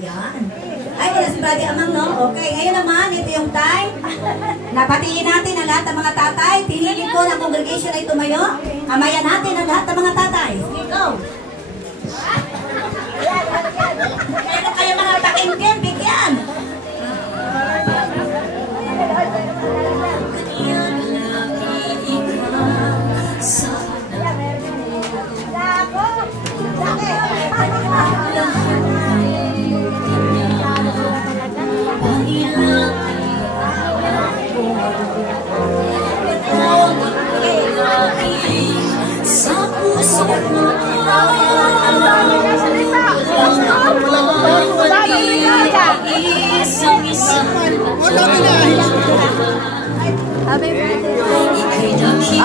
Yan. Ay, wala si Buddy Amang, no? Okay, ngayon naman, ito yung time. Napatiin natin ang lahat ng mga tatay. Tinigil ko ng congregation ay tumayo. Kamayan natin ang lahat ng mga tatay. Sige, go. Meron kayo mga pakinggan, bigyan.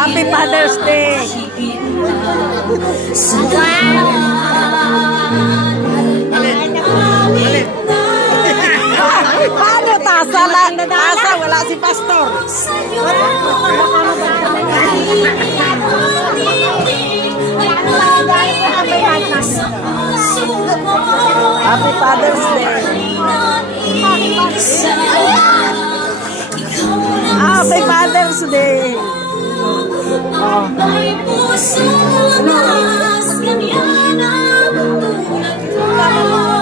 Happy Father's Day! Paano tasa lang? Tasa, wala si pastor. Happy Father's Day! Happy Father's Day! Oh.